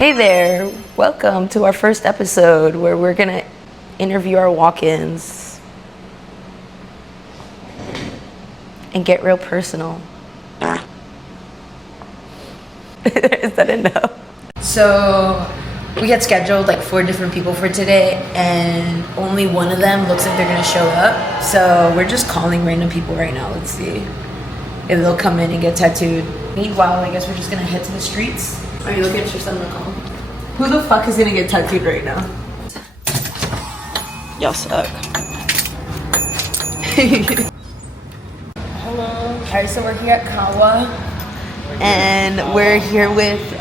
Hey there, welcome to our first episode where we're gonna interview our walk-ins and get real personal. Is that enough? So we had scheduled like 4 different people for today and only one of them looks like they're gonna show up. So we're just calling random people right now. Let's see if they'll come in and get tattooed. Meanwhile, I guess we're just gonna head to the streets. Are you looking for someone to call? Who the fuck is gonna get tattooed right now? Y'all suck. Hello. Alright, so we're here at Kawa. And we're here with,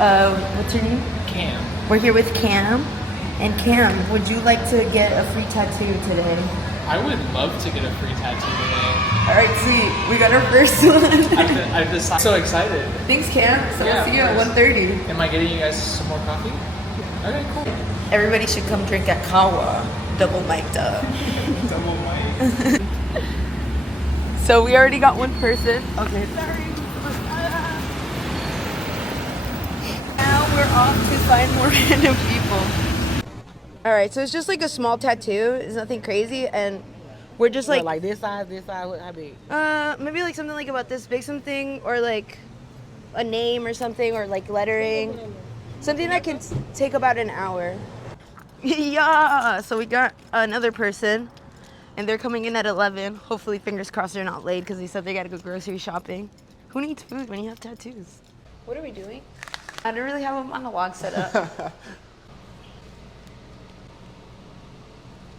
what's your name? Cam. We're here with Cam. And Cam, would you like to get a free tattoo today? I would love to get a free tattoo today. Alright, sweet. We got our first one. I've just so excited. Thanks, Cam. So Yeah, we'll see you of at course. 1:30. Am I getting you guys some more coffee? Okay, cool. Everybody should come drink at Kawa. Double mic'd up. Double mic. So we already got one person. Okay, sorry. Now we're off to find more random people. Alright, so it's just like a small tattoo. It's nothing crazy, and we're just Like this size, how big? maybe like something like about this big, something, or like a name or something, or like lettering. Something that can take about an hour. Yeah, so we got another person, and they're coming in at 11. Hopefully, fingers crossed they're not late, because they said they gotta go grocery shopping. Who needs food when you have tattoos? What are we doing? I don't really have a monologue set up.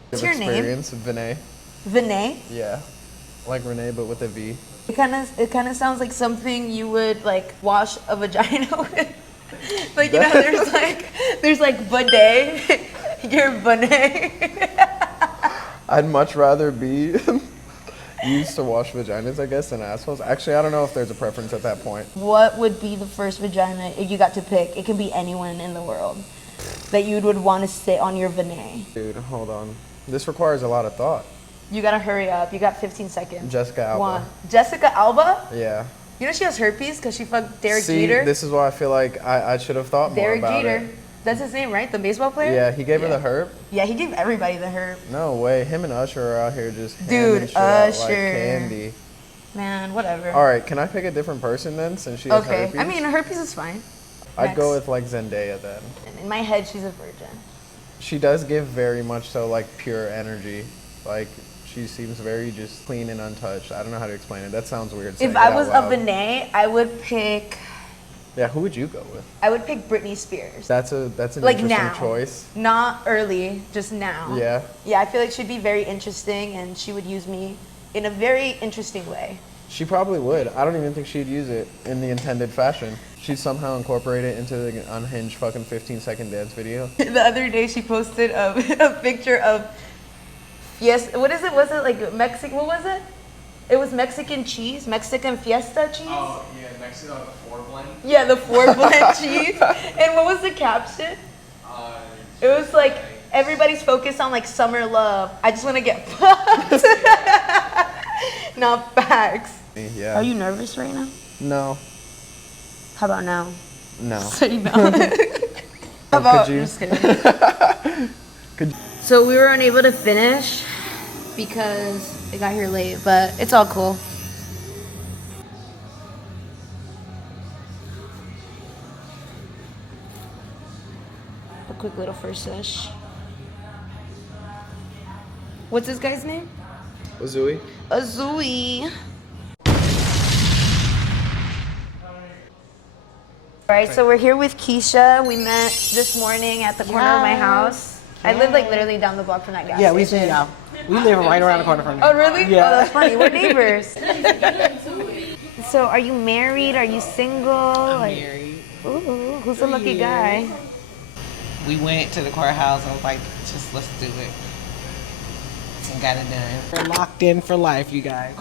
What's your name? Experience, Vinay. Vinay? Yeah, like Renee, but with a V. It kind of sounds like something you would like wash a vagina with. Like, you know, there's like bidet. You're bidet. I'd much rather be used to wash vaginas, I guess, than assholes. Actually, I don't know if there's a preference at that point. What would be the first vagina if you got to pick? It can be anyone in the world that you would want to sit on your Vinay. Dude, hold on. This requires a lot of thought. You gotta hurry up. You got 15 seconds. Jessica Alba. One. Jessica Alba? Yeah. You know she has herpes because she fucked Derek See, Jeter? this is why I feel like I should have thought more Derek about Jeter. it. That's his name, right? The baseball player? Yeah, he gave her Yeah. the herb. Yeah, he gave everybody the herb. No way. Him and Usher are out here just Dude, handing shit out like Usher. candy. Man, whatever. All right, can I pick a different person then, since she has Okay. herpes? I mean, herpes is fine. I'd go next. with like Zendaya then. In my head, she's a virgin. She does give very much so like pure energy. Like she seems very just clean and untouched. I don't know how to explain it. That sounds weird. saying If it I out was a loud. Vinay, I would pick who would you go with? Britney Spears. That's an Like interesting now. choice. Not early, just now. Yeah. Yeah, I feel like she'd be very interesting, and she would use me in a very interesting way. She probably would. I don't even think she'd use it in the intended fashion. She'd somehow incorporate it into the unhinged fucking 15-second dance video. The other day, she posted a picture of what is it? Was it like Mexican? What was it? It was Mexican cheese, Mexican fiesta cheese. Oh, yeah, Mexico, the 4 blend. Yeah, the 4 blend cheese. And what was the caption? It was like, everybody's focused on like summer love. I just want to get fucked. Not facts. Yeah. Are you nervous right now? No. How about now? No. Say no. How about, Could you? just kidding. So we were unable to finish because it got here late, but it's all cool. A quick little first sesh. What's this guy's name? Azui? Azui. Alright, so we're here with Keisha. We met this morning at the corner of my house. I live like literally down the block from that gas Yeah, we station. see y'all. We live right around the corner from Oh there. really? Yeah. Oh, that's funny. We're neighbors. So are you married? Are you single? I'm Like, married. ooh, who's the 3 lucky years. guy? We went to the courthouse. I was like, just let's do it. And got it done. We're locked in for life, you guys.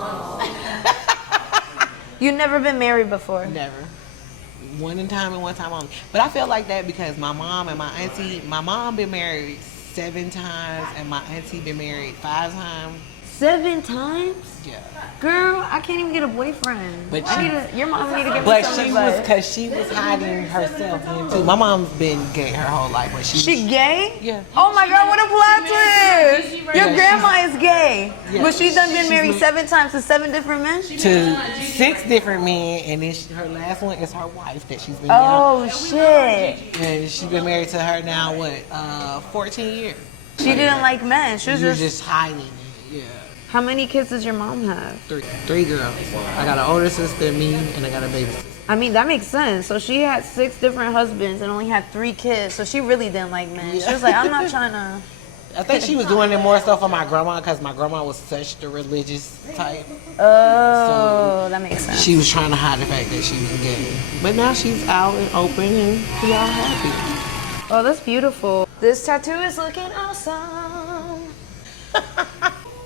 You've never been married before? Never. One time and one time only. But I feel like that because my mom and my auntie, my mom been married 7 times and my auntie been married 5 times. 7 times? Yeah. Girl, I can't even get a boyfriend. But Your mom need to give me But some she was, advice. cause she was hiding herself in too. My mom's been gay her whole life, but She gay? Yeah. Oh my God, what a plot twist! Your Yeah, grandma is gay, Yeah. but she's done been married 7 times to 7 different men. to 6 different men, and then her last one is her wife that she's been Oh shit! and she's been married to her now 14 years. She didn't like men. She was She was just. just hiding it. Yeah. How many kids does your mom have? 3 girls. I got an older sister, me, and I got a baby sister. I mean, that makes sense. So she had 6 different husbands and only had 3 kids. So she really didn't like men. She was like, I'm not trying to. I think she was doing it more so for my grandma because my grandma was such the religious type. Oh, that makes sense. She was trying to hide the fact that she was gay. But now she's out and open and we all happy. Oh, that's beautiful. This tattoo is looking awesome.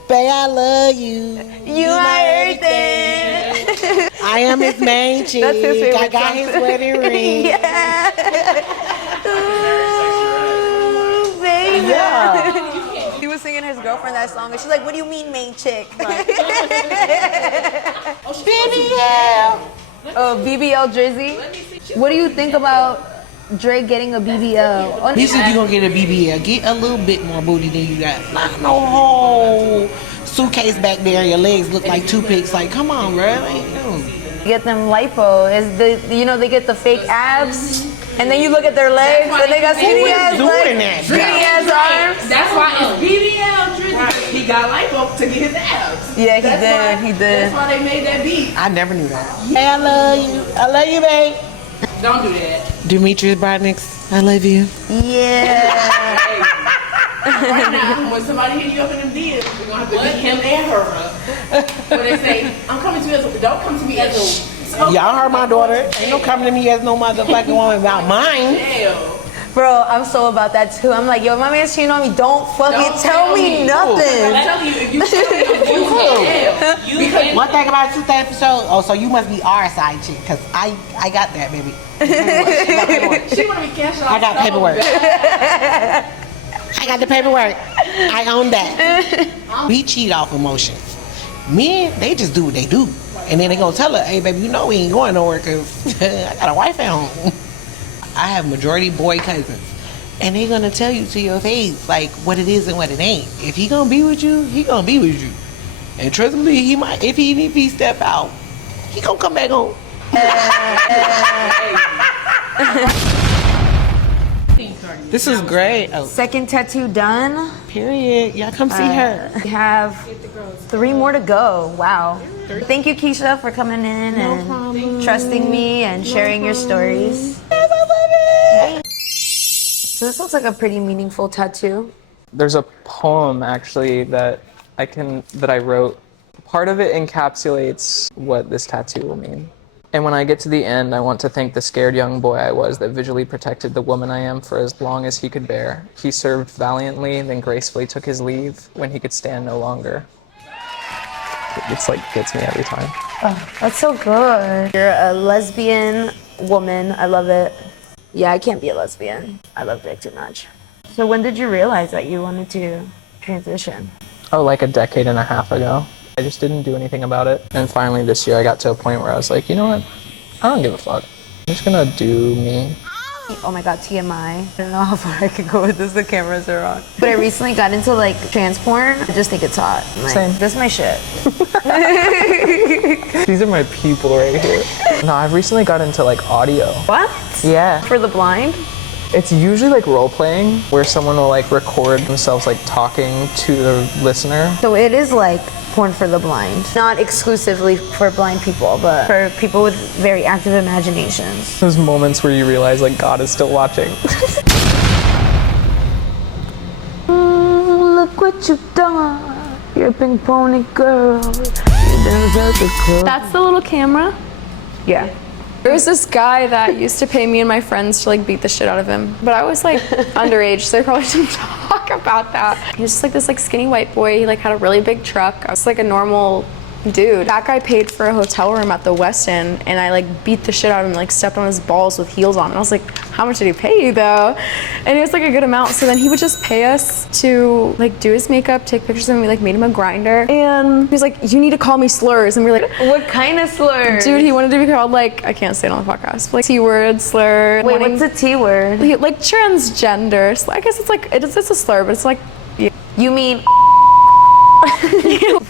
Bae, I love you. You are everything. I am his main chick. That's his favorite I got song. his wedding ring. Yeah. Ooh, baby. Yeah. He was singing his girlfriend that song, and she's like, "What do you mean, main chick?" BBL. Oh, BBL Drizzy. What do you think about Drake getting a BBL? Oh, He said you gonna get a BBL. Get a little bit more booty than you got. Not no whole suitcase back there. Your legs look like toothpicks. Like, come on, bro. get them lipo. Is they get the fake abs, and then you look at their legs, and they got skinny ass legs, skinny ass arms. That's why it's BBL Drizzy. He got lipo to get his abs. Yeah, he did. That's why they made that beat. I never knew that. Hey, I love you. I love you, babe. Don't do that. Demetrius Brodniks, I love you. Yeah. Right now, when somebody hit you up in the DMs, you're gonna have to beat him and her up. When they say, I'm coming to you as a, don't come to me as a. Y'all heard my daughter. Ain't no coming to me as no motherfucking woman about mine. Hell. Bro, I'm so about that too. I'm like, yo, my man's cheating on me. Don't fucking tell me nothing. I'm telling you, if you tell me, you can. Because One thing about 2th episode, oh, so you must be our side chick, because I got that, baby. she wanna be cashed out. I got paperwork. I got the paperwork. I own that. We cheat off emotions. Men, they just do what they do. And then they gonna tell her, hey, baby, you know we ain't going nowhere because I got a wife at home. I have majority boy cousins. And they gonna tell you to your face, like, what it is and what it ain't. If he gonna be with you, he gonna be with you. And trust me, he might, if he step out, he gonna come back home. This is great. Oh, Second tattoo done. period. Y'all come see her. We have 3 more to go. Wow. Thank you, Keisha, for coming in and trusting me and sharing your stories. So this looks like a pretty meaningful tattoo. There's a poem actually that I wrote. Part of it encapsulates what this tattoo will mean. And when I get to the end, I want to thank the scared young boy I was that vigilantly protected the woman I am for as long as he could bear. He served valiantly, then gracefully took his leave when he could stand no longer. It's like gets me every time. Oh, that's so good. You're a lesbian woman. I love it. Yeah, I can't be a lesbian. I love dick too much. So when did you realize that you wanted to transition? Oh, like a decade and a half ago. I just didn't do anything about it. And finally this year I got to a point where I was like, you know what? I don't give a fuck. I'm just gonna do me. Oh my god, TMI. I don't know how far I could go with this, the cameras are on. But I recently got into like trans porn. I just think it's hot. I'm like, Same. this is my shit. These are my people right here. No, I've recently got into like audio. What? Yeah. For the blind? It's usually like role playing where someone will like record themselves like talking to the listener. So it is like porn for the blind. Not exclusively for blind people, but for people with very active imaginations. Those moments where you realize like God is still watching. Look what you've done. You're a pink pony girl. You've been such a girl. That's the little camera. Yeah. There was this guy that used to pay me and my friends to like beat the shit out of him. But I was like underage, so I probably shouldn't talk about that. He was just like this like skinny white boy. He like had a really big truck. I was like a normal Dude, that guy paid for a hotel room at the West End, and I like beat the shit out of him, like stepped on his balls with heels on. And I was like, how much did he pay you though? And it was like a good amount. So then he would just pay us to like do his makeup, take pictures of him. We like made him a grinder, and he was like, you need to call me slurs. And we were like, What kind of slur? dude, he wanted to be called like, I can't say it on the podcast, like T-word slur. Wait, wanting- what's a T word? like transgender. So I guess it's like it's a slur, but it's like You mean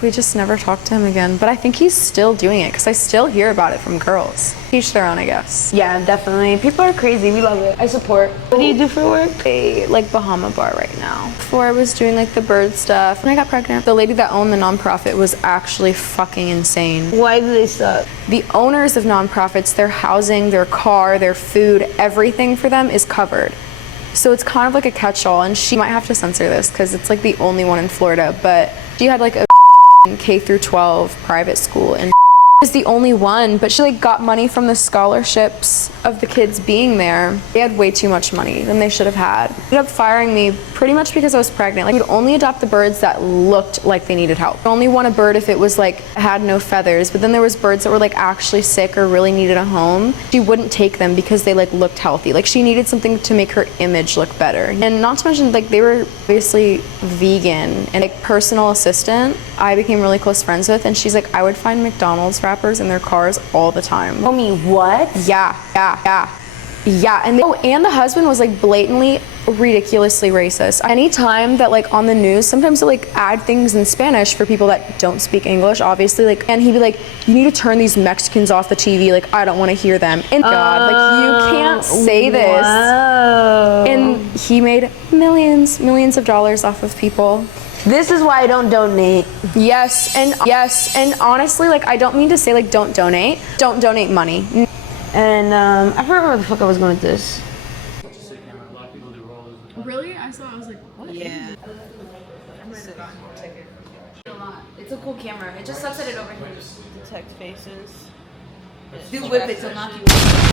we just never talked to him again. But I think he's still doing it because I still hear about it from girls. Each their own, I guess. Yeah, definitely. People are crazy. We love it. I support. What do you do for work? A like Bahama bar right now. Before I was doing like the bird stuff. When I got pregnant, the lady that owned the nonprofit was actually fucking insane. Why do they suck? The owners of nonprofits, their housing, their car, their food, everything for them is covered. So it's kind of like a catch-all, and she might have to censor this because it's like the only one in Florida, but she had like a K through 12 private school and is the only one, but she like got money from the scholarships of the kids being there. They had way too much money than they should have had. They ended up firing me pretty much because I was pregnant. Like, we'd only adopt the birds that looked like they needed help. I'd only want a bird if it was like had no feathers, but then there was birds that were like actually sick or really needed a home. She wouldn't take them because they like looked healthy. Like, she needed something to make her image look better. And not to mention, like, they were obviously vegan, and like personal assistant I became really close friends with, and she's like, I would find McDonald's wrappers in their cars all the time. Homie, what? Yeah, and and the husband was like blatantly ridiculously racist. Anytime that like on the news, sometimes they like add things in Spanish for people that don't speak English, obviously, like, and he'd be like, you need to turn these Mexicans off the TV, like, I don't want to hear them. And God, like, you can't say this. Wow. And he made millions of dollars off of people. This is why I don't donate. Yes, and honestly, like, I don't mean to say like don't donate money. And I forgot where the fuck I was going with this. Really? I saw. I was like, what? Yeah. It's a cool camera. It just sucks that it overheats. Detect faces. Do whip it to knock you